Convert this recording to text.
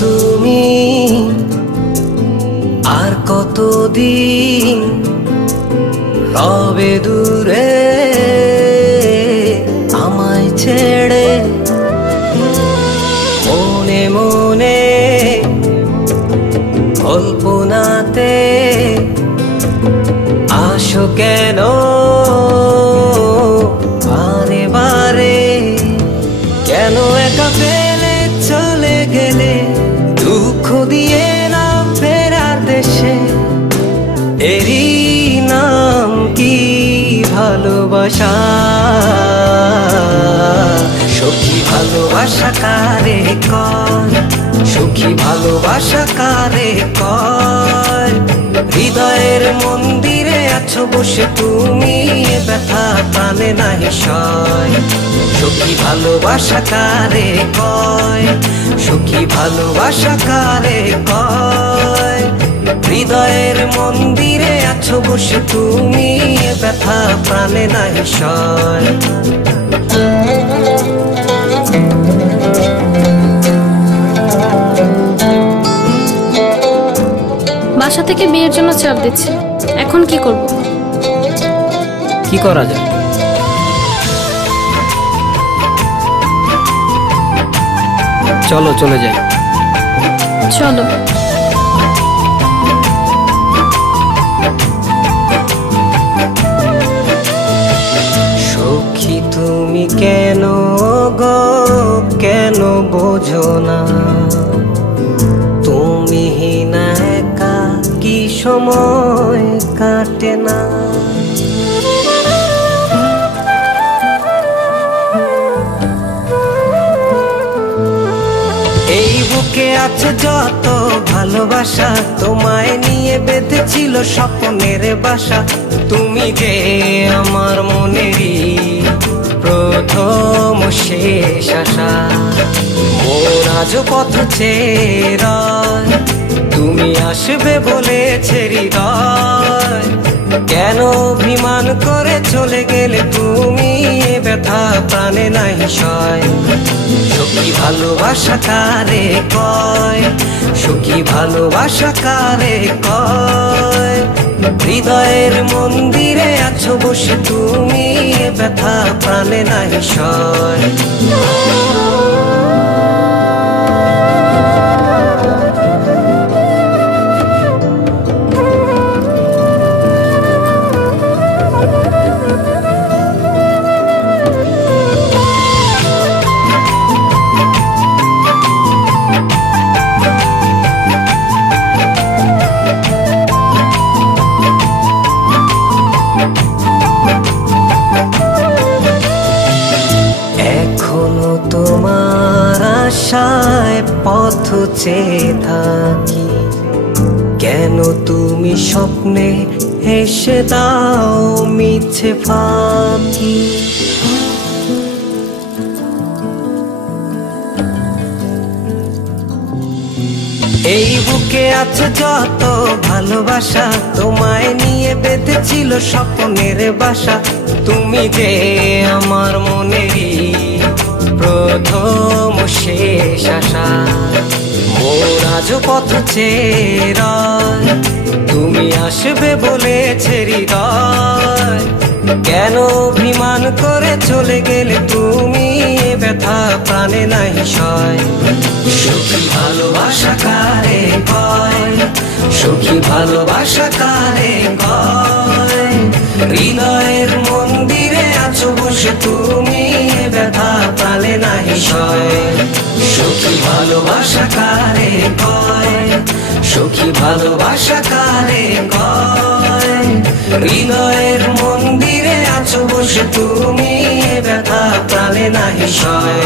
তুমি আর কতদিন রবে দূরে আমায় ছেড়ে, মনে মনে কল্পনাতে আসো কেন বারে বারে, কেন একা ফেলে চলে গেলে দুঃখ দিয়ে না ফেরার দেশে, এরই নাম কি ভালোবাসা? সখী ভালোবাসা কারে কয়, সখী ভালোবাসা কারে কয়? হৃদয়ের মন্দিরে আছো বসে তুমি, ব্যথা প্রাণে নাহি সয়। সখী ভালোবাসা কারে কয়, সখী ভালোবাসা কারে কয়? হৃদয়ের মন্দিরে আছো বসে তুমি, ব্যথা প্রাণে নাহি সয়। বাসা থেকে বিয়ের জন্য চাপ দিচ্ছে, এখন কি করব? কি করা যায়? চলো চলে যাই। চলো। সখী তুমি কেন গো, কেন বোঝো না? তুমি না একা কি সময় কাটে না? এই বুকে আছে যত ভালোবাসা, তোমায় নিয়ে বেঁধেছিল স্বপ্নের বাসা। তুমি যে আমার মনেরই প্রথম শেষ আশা, মোর আজও পথ চেয়ে, তুমি আসবে বলেছে হৃদয়। কেন অভিমান করে চলে গেলে তুমি, ব্যথা প্রাণে নাহি সয়। সখী ভালোবাসা কারে কয়, সখী ভালোবাসা কারে কয়? হৃদয়ের মন্দিরে আছো বসে তুমি, ব্যথা প্রাণে নাহি সয়। এখনো তোমার আশায় পথ চেয়ে থাকি, কেন তুমি স্বপ্নে হেসে দাও মিছে ফাঁকি? এই বুকে আছে যত ভালোবাসা, তোমায় নিয়ে বেঁধেছিল স্বপ্নের বাসা। তুমি যে আমার মনেরই প্রথম শেষ আশা, মোর আজও পথ চেয়ে, তুমি আসবে বলেছে হৃদয়। কেন অভিমান করে চলে গেলে তুমি, ব্যথা প্রাণে নাহি সয়। সখী ভালোবাসা কারে কয়, সখী ভালোবাসা কারে কয়? হৃদয়ের মন্দিরে আছো বসে তুমি, ব্যথা প্রাণে নাহি সয়। সখী ভালোবাসা কারে কয়, সখী ভালোবাসা কারে কয়। হৃদয়ের মন্দিরে আছো বসে তুমি, এ ব্যথা প্রাণে নাহি সয়।